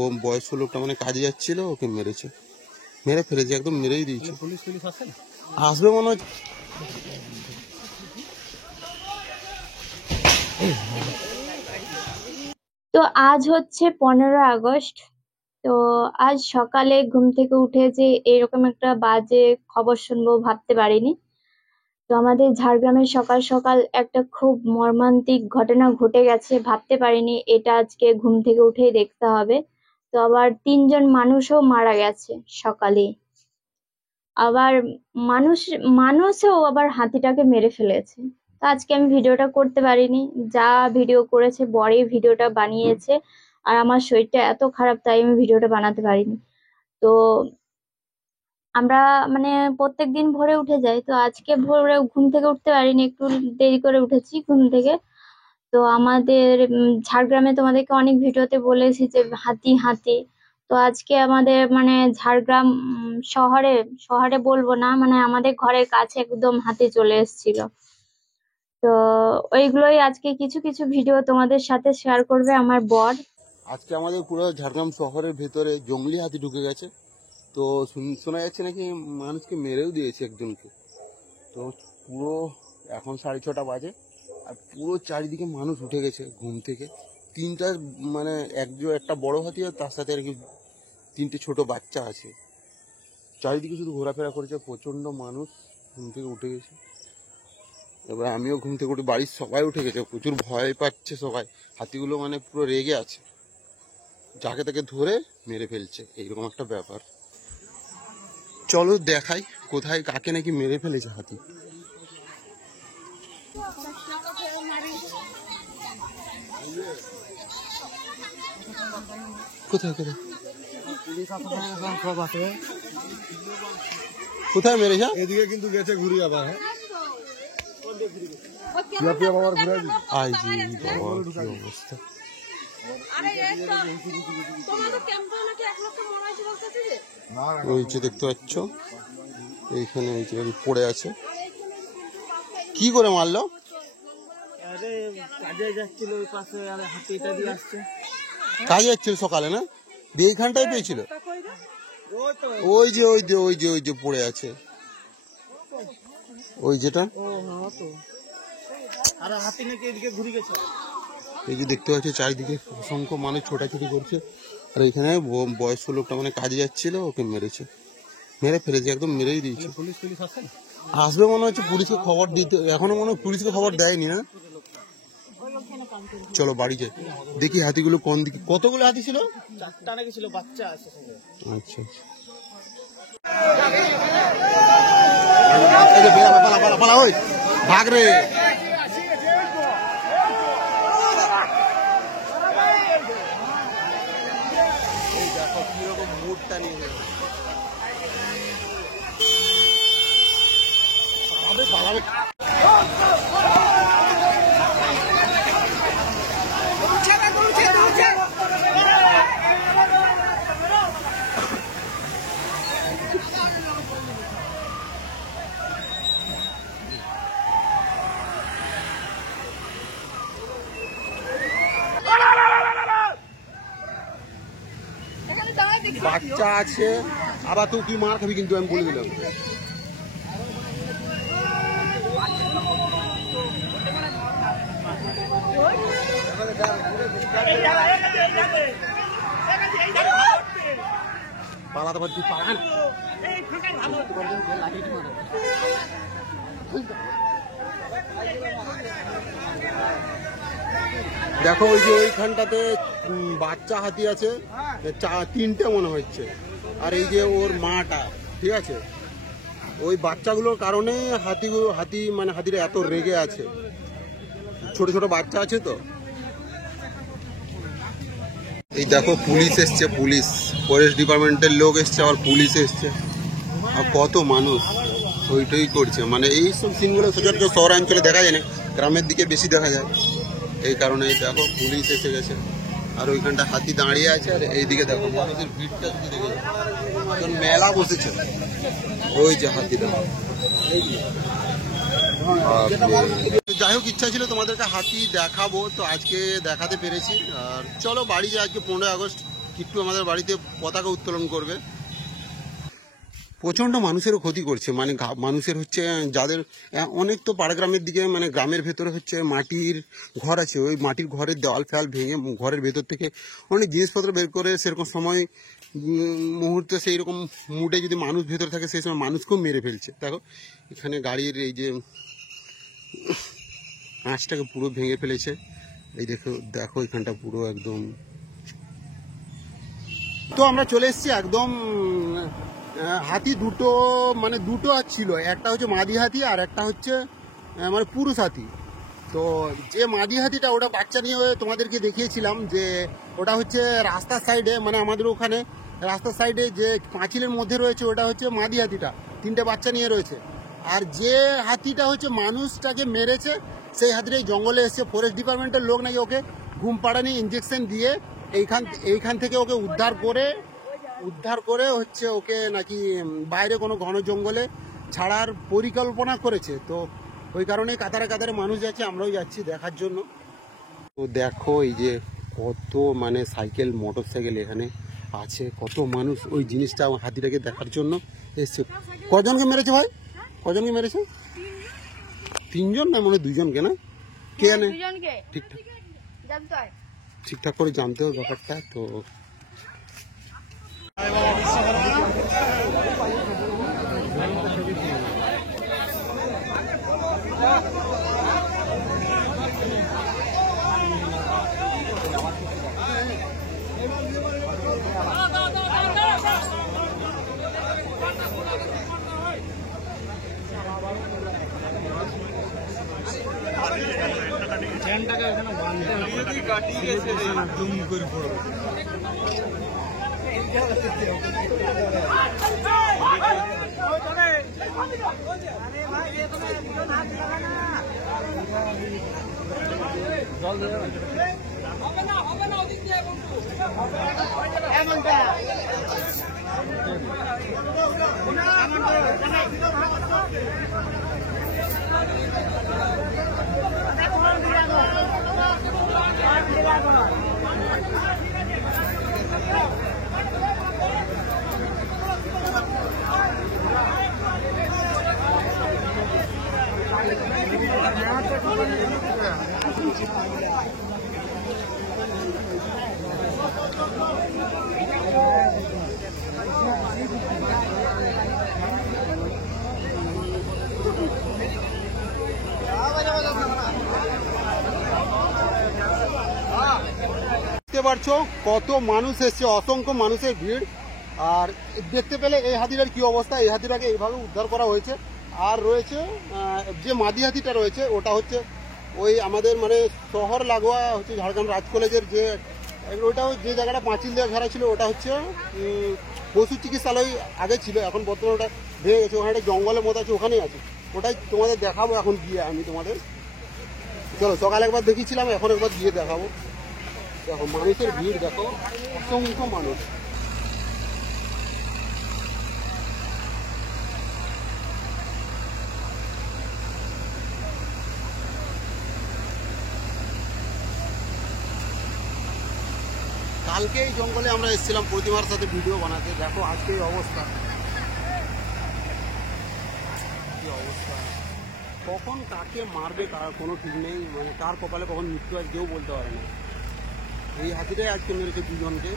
ও বয়স্ক লোকটা মানে কাজে যাচ্ছিল, ওকে মেরেছে, মেরে ফেলেছে, একদম মেরেই দিয়েছে। পুলিশ আসবে মনে হচ্ছে। তো আজ হচ্ছে 15 আগস্ট। তো আজ সকালে ঘুম থেকে উঠে যে এরকম একটা বাজে খবর শুনবো ভাবতে পারিনি। তো আমাদের ঝাড়গ্রামে সকাল সকাল একটা খুব মর্মান্তিক ঘটনা ঘটে গেছে, ভাবতে পারিনি এটা আজকে ঘুম থেকে উঠেই দেখতে হবে। তো আবার 3জন মানুষও মারা গেছে সকালে। আবার মানুষ মানুষও আবার হাতিটাকে মেরে ফেলেছে। তো আজকে আমি ভিডিওটা করতে পারিনি, যা ভিডিও করেছে বড়ই ভিডিওটা বানিয়েছে। আর আমার শরীরটা এত খারাপ, তাই আমি ভিডিওটা বানাতে পারিনি। তো আমরা মানে প্রত্যেকদিন ভোরে উঠে যাই, তো আজকে ভোরে ঘুম থেকে উঠতে পারিনি, একটু দেরি করে উঠেছি ঘুম থেকে। তো আমাদের ঝাড়গ্রামে তোমাদেরকে অনেক ভিডিওতে বলেছি যে হাতি হাতি। তো আজকে আমাদের মানে ঝাড়গ্রাম শহরে শহরে বলবো না, মানে আমাদের ঘরের কাছে একদম হাতি চলে এসেছিল। তো ওইগুলোই আজকে কিছু কিছু ভিডিও তোমাদের সাথে শেয়ার করবে আমার বর। আজকে আমাদের পুরো ঝাড়গ্রাম শহরের ভেতরে জঙ্গলি হাতি ঢুকে গেছে। তো শোনা যাচ্ছে নাকি মানুষকে মেরেও দিয়েছে একজনকে। তো পুরো এখন 6:30 বাজে, আর পুরো চারিদিকে মানুষ উঠে গেছে ঘুম থেকে। তিনটা মানে একটা বড় হাতি আর তার সাথে আর কি 3টে ছোট বাচ্চা আছে। চারিদিকে শুধু ঘোরাফেরা করেছে, প্রচন্ড মানুষ ঘুম থেকে উঠে গেছে। এবার আমিও ঘুম থেকে উঠে, বাড়ির সবাই উঠে গেছে, প্রচুর ভয় পাচ্ছে সবাই। হাতিগুলো মানে পুরো রেগে আছে, যাকে তাকে ধরে মেরে ফেলছে, এইরকম একটা ব্যাপার। চলো দেখাই কোথায় কাকে নাকি মেরে ফেলেছে হাতি। কোথায় কোথায় কোথায় মেরেছে? এদিকে কিন্তু গেছে ঘুরে আবার। অবস্থা ওই যে দেখতে পাচ্ছ এইখানে পড়ে আছে। কি করে মারলো? কাজে যাচ্ছিল সকালে না, এইখানটাই পেয়েছিল। ওই যে ওই যে ওই যে ওই যে পড়ে আছে, ওই যেটা এই যে দেখতে পাচ্ছি চারিদিকে অসংখ্য মানুষ ছোটাছুটি করছে। আর এখানে বয়স্ক লোকটা মানে কাজে যাচ্ছিল, ওকে মেরেছে, মেরে ফেলেছে, একদম মেরেই দিয়েছে। আসবে মনে হচ্ছে, পুলিশকে খবর দিতে, এখনো মনে হয় পুলিশকে খবর দেয়নি না। চলো বাড়ি যাই, দেখি হাতিগুলো কোন দিকে। কতগুলো হাতি ছিল? 4টা নাকি ছিল, বাচ্চা আছে। আচ্ছা ভাগ রে। দেখো কিরকম মুডটা নিয়ে পালাবে। বাচ্চা আছে, আবার তুই কি মার খাবি কিন্তু, আমি বলে দিলাম। পালাতে পারছি, পালান। দেখো ওই যে ওইখানটাতে বাচ্চা হাতি আছে, 3টে মনে হচ্ছে। আর এই যে ওর মাটা, ঠিক আছে, ওই বাচ্চাগুলোর কারণে হাতি মানে হাতিরা এত রেগে আছে। ছোট ছোট বাচ্চা আছে তো। এই দেখো পুলিশ এসছে, পুলিশ ফরেস্ট ডিপার্টমেন্টের লোক এসছে, আবার পুলিশ এসছে, আর কত মানুষ ওইটাই করছে। মানে এইসব সিনগুলো সচরাচর শহরাঞ্চলে দেখা যায় না, গ্রামের দিকে বেশি দেখা যায়। এই কারণে দেখো পুলিশ এসে গেছে, আর ওইখানটা হাতি দাঁড়িয়ে আছে। আর এইদিকে দেখো মানুষের ভিড়টা যদি দেখে যাও, মেলা বসেছে। ওই যে হাতিটা যাই হোক, ইচ্ছা ছিল তোমাদেরকে হাতি দেখাবো, তো আজকে দেখাতে পেরেছি। আর চলো বাড়ি যাই, আজকে 15 আগস্ট কিট্টু আমাদের বাড়িতে পতাকা উত্তোলন করবে। প্রচণ্ড মানুষেরও ক্ষতি করছে, মানে মানুষের হচ্ছে যাদের অনেক তো পাড়াগ্রামের দিকে, মানে গ্রামের ভেতরে হচ্ছে মাটির ঘর আছে, ওই মাটির ঘরের দেওয়াল ফেয়াল ভেঙে ঘরের ভেতর থেকে অনেক জিনিসপত্র বের করে সেরকম সময় মুহূর্তে সেই রকম মুডে যদি মানুষ ভেতরে থাকে সেই সময় মানুষকেও মেরে ফেলছে। দেখো এখানে গাড়ির এই যে আঁচটাকে পুরো ভেঙে ফেলেছে, এই দেখো দেখো এখানটা পুরো একদম। তো আমরা চলে এসেছি একদম, হাতি দুটো, মানে দুটো আর ছিল, একটা হচ্ছে মাদি হাতি আর একটা হচ্ছে মানে পুরুষ হাতি। তো যে মাদি হাতিটা ওটা বাচ্চা নিয়ে তোমাদেরকে দেখিয়েছিলাম, যে ওটা হচ্ছে রাস্তার সাইডে, মানে আমাদের ওখানে রাস্তার সাইডে যে পাঁচিলের মধ্যে রয়েছে ওটা হচ্ছে মাদি হাতিটা, 3টে বাচ্চা নিয়ে রয়েছে। আর যে হাতিটা হচ্ছে মানুষটাকে মেরেছে সেই হাতিটাই জঙ্গলে এসছে, ফরেস্ট ডিপার্টমেন্টের লোক নাকি ওকে ঘুম পাড়ানি ইঞ্জেকশন দিয়ে এইখান থেকে ওকে উদ্ধার করে হচ্ছে ওকে নাকি বাইরে কোনো ঘন জঙ্গলে ছাড়ার পরিকল্পনা করেছে। তো ওই কারণে কাতারে কাতারে মানুষ যাচ্ছে, আমরাও যাচ্ছি দেখার জন্য। তো দেখো এই যে কত মানে সাইকেল মোটর সাইকেল এখানে আছে, কত মানুষ ওই জিনিসটা হাতিটাকে দেখার জন্য এসছে। কজনকে মেরেছে ভাই, কজনকে মেরেছে? 3জন না মনে 2জনকে, না কে জানে, ঠিকঠাক করে জানতে হবে ব্যাপারটা। তো দেখতে পাচ্ছ কত মানুষ এসছে, অসংখ্য মানুষের ভিড়। আর দেখতে পেলে এই হাতিটার কি অবস্থা, এই হাতিটাকে এইভাবে উদ্ধার করা হয়েছে। আর রয়েছে যে মাদি হাতিটা রয়েছে ওটা হচ্ছে ওই আমাদের মানে শহর লাগোয়া হচ্ছে ঝাড়গ্রাম রাজ কলেজের যে ওটা যে জায়গাটা পাঁচিল দেওয়া ঘেরা ছিল ওটা হচ্ছে পশু চিকিৎসালয় আগে ছিল, এখন বর্তমানে ওটা ভেঙে গেছে, ওখানে একটা জঙ্গলের মতো আছে, ওখানেই আছে। ওটাই তোমাদের দেখাবো এখন গিয়ে আমি তোমাদের। চলো সকালে একবার দেখিয়েছিলাম, এখন একবার গিয়ে দেখাবো। দেখো মানুষের ভিড় দেখো, অসংখ্য মানুষ। কালকে এই জঙ্গলে আমরা এসেছিলাম প্রতিমার সাথে ভিডিও বানাতে, দেখো আজকে এই অবস্থা, কি অবস্থা। কখন কাকে মারবে তার কোনো ঠিক নেই, মানে কার কপালে কখন মৃত্যু হয় কেউ বলতে পারে না। এই হাতিটাই আজকে মেরেছে 2জনকে।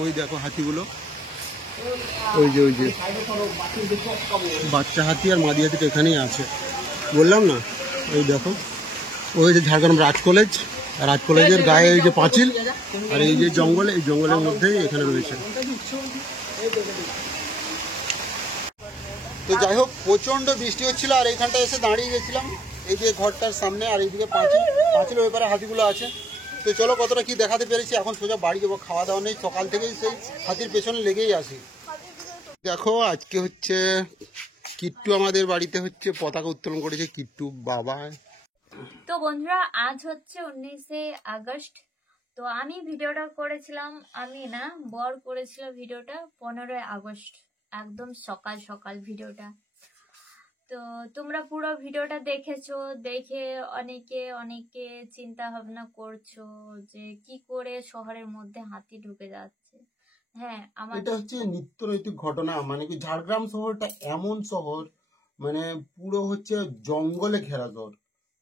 ওই দেখো হাতিগুলো, ওই যে বাচ্চা হাতি আর মাদি হাতিটা এখানেই আছে, বললাম না। ওই দেখো, ওই যে ঝাড়গ্রাম রাজ কলেজ, রাজ কলেজের গায়ে এই যে পাঁচিল, আর এই যে জঙ্গল, এই জঙ্গলের মধ্যেই এখানে রয়েছে। তো যাই হোক, প্রচন্ড বৃষ্টি হচ্ছিল, আর এইখানটা এসে দাঁড়িয়ে গেছিলাম এই যে ঘরটার সামনে, আর এইদিকে পাঁচিলের ওই পারে হাতিগুলো আছে। তো চলো কতটা কি দেখাতে পেরেছি, এখন সোজা বাড়ি যাবো, খাওয়া দাওয়া নেই, সকাল থেকেই সেই হাতির পেছনে লেগেই আসি। দেখো আজকে হচ্ছে কিট্টু আমাদের বাড়িতে হচ্ছে পতাকা উত্তোলন করেছে, কিট্টু বাবা। তো বন্ধুরা, আজ হচ্ছে 19শে আগস্ট। তো আমি ভিডিওটা করেছিলাম, আমি না, বর করেছিল ভিডিওটা 15ই আগস্ট, একদম সকাল সকাল ভিডিওটা। তো তোমরা পুরো ভিডিওটা দেখেছো, দেখে অনেকে চিন্তা ভাবনা করছো যে কি করে শহরের মধ্যে হাতি ঢুকে যাচ্ছে। হ্যাঁ, এটা হচ্ছে নিত্য নৈতিক ঘটনা। মানে কি, ঝাড়গ্রাম শহরটা এমন শহর, মানে পুরো হচ্ছে জঙ্গলে ঘেরা শহর।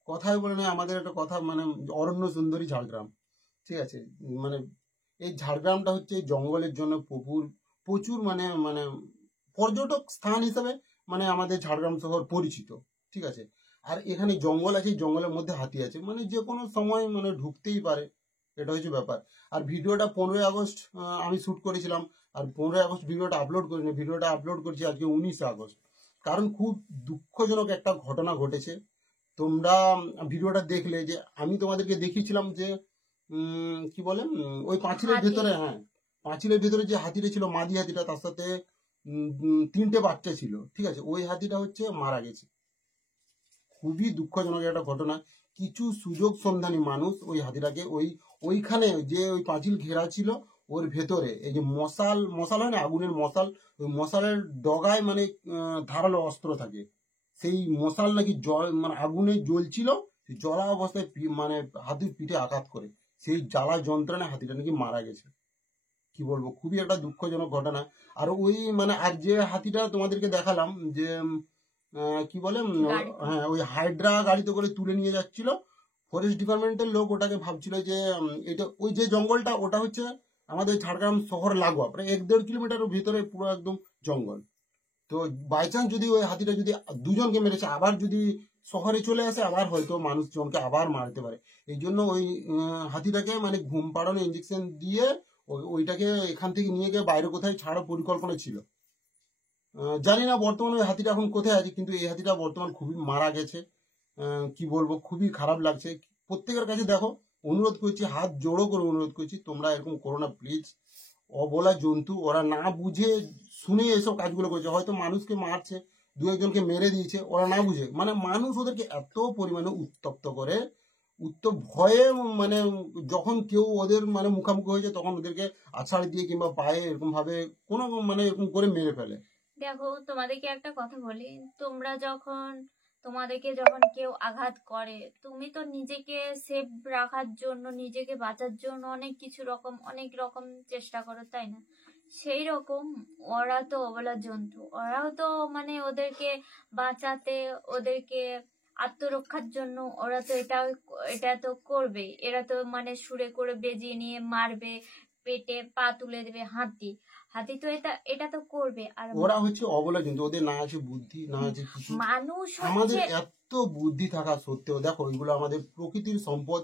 কথাই বলে না, আমাদের একটা কথা, মানে অরণ্য সুন্দরী ঝাড়গ্রাম, ঠিক আছে। মানে এই ঝাড়গ্রামটা হচ্ছে জঙ্গলের জন্য প্রচুর মানে মানে পর্যটক স্থান হিসেবে মানে আমাদের ঝাড়গ্রাম শহর পরিচিত, ঠিক আছে। আর এখানে জঙ্গল আছে, জঙ্গলের মধ্যে হাতি আছে, মানে যে কোনো সময় মানে ঢুকতেই পারে, এটা হচ্ছে ব্যাপার। আর ভিডিওটা 15ই আগস্ট আমি শ্যুট করেছিলাম, আর 15ই আগস্ট ভিডিওটা আপলোড করিনি, ভিডিওটা আপলোড করছি আজকে 19শে আগস্ট। কারণ খুব দুঃখজনক একটা ঘটনা ঘটেছে। তোমরা ভিডিওটা দেখলে যে আমি তোমাদেরকে দেখিয়েছিলাম যে কি বলে, ওই পাঁচিলের ভেতরে, হ্যাঁ পাঁচিলের ভেতরে যে হাতিটা ছিল, মাদি হাতিটা, তার সাথে 3টে বাচ্চা ছিল, ঠিক আছে। ওই হাতিটা হচ্ছে মারা গেছে। খুবই দুঃখজনক একটা ঘটনা। কিছু সুযোগ সন্ধানী মানুষ ওই হাতিটাকে ওইখানে যে ওই পাঁচিল ঘেরা ছিল, ওর ভেতরে এই যে মশাল হয় না, আগুনের মশাল, ওই মশালের ডগায় মানে ধারালো অস্ত্র থাকে, সেই মশাল নাকি মানে আগুনে জ্বলছিল, জ্বলা অবস্থায় মানে হাতির পিঠে আঘাত করে সেই জ্বালা যন্ত্রণায় হাতিটা নাকি মারা গেছে। কি বলবো, খুবই একটা দুঃখজনক ঘটনা। আর ওই মানে আর যে হাতিটা তোমাদেরকে দেখালাম যে কি বলে, হ্যাঁ ওই হাইড্রা গাড়িতে করে তুলে নিয়ে যাচ্ছিল, ফরেস্ট ডিপার্টমেন্টের লোক ওটাকে ভাবছিল যে এটা ওই যে জঙ্গলটা, ওটা হচ্ছে আমাদের ঝাড়গ্রাম শহর লাগোয়া, প্রায় 1-1.5 কিলোমিটারের ভিতরে পুরো একদম জঙ্গল। তো বাই চান্স যদি ওই হাতিটা যদি দুজনকে মেরেছে, আবার যদি শহরে চলে আসে, আবার হয়তো মানুষজনকে আবার মারতে পারে। এই জন্য ওই হাতিটাকে মানে ঘুম পাড়ানো ইঞ্জেকশন দিয়ে ওইটাকে এখান থেকে নিয়ে গিয়ে বাইরে কোথায় ছাড়ার পরিকল্পনা ছিল। জানি না বর্তমানে ওই হাতিটা এখন কোথায় আছে, কিন্তু এই হাতিটা বর্তমান খুবই মারা গেছে। কি বলবো, খুবই খারাপ লাগছে। প্রত্যেকের কাছে দেখো অনুরোধ করছি, হাত জোড়ো করে অনুরোধ করছি, তোমরা এরকম করো না প্লিজ। অবলা জন্তু, ওরা না বুঝে শুনে এসব কাজগুলো করছে। হয়তো মানুষকে মারছে, 2-1জনকে মেরে দিয়েছে, ওরা না বুঝে, মানে মানুষ ওদেরকে এত পরিমাণে উত্তপ্ত করে, ভয়ে, মানে যখন কেউ ওদের মানে মুখামুখি হয়েছে, তখন ওদেরকে আছাড় দিয়ে কিংবা পায়ে এরকম ভাবে কোনো মানে এরকম করে মেরে ফেলে। দেখো, তোমাদেরকে একটা কথা বলি, তোমাদেরকে যখন কেউ আঘাত করে, তুমি তো নিজেকে সেফ রাখার জন্য, নিজেকে বাঁচার জন্য অনেক রকম চেষ্টা করো, তাই না? সেই রকম ওরা তো অবলা জন্তু, ওরাও তো মানে ওদেরকে বাঁচাতে, ওদেরকে আত্মরক্ষার জন্য ওরা তো এটা তো করবে। এরা তো মানে সুরে করে বেজিয়ে নিয়ে মারবে, পেটে পা তুলে দেবে। হাতি তো এটা তো করবে। আর ওরা হচ্ছে অবলা জন্তু, ওদের না আছে বুদ্ধি, না আছে কিছু। মানুষ আমাদের এত বুদ্ধি থাকা সত্ত্বেও দেখো, ওইগুলো আমাদের প্রকৃতির সম্পদ,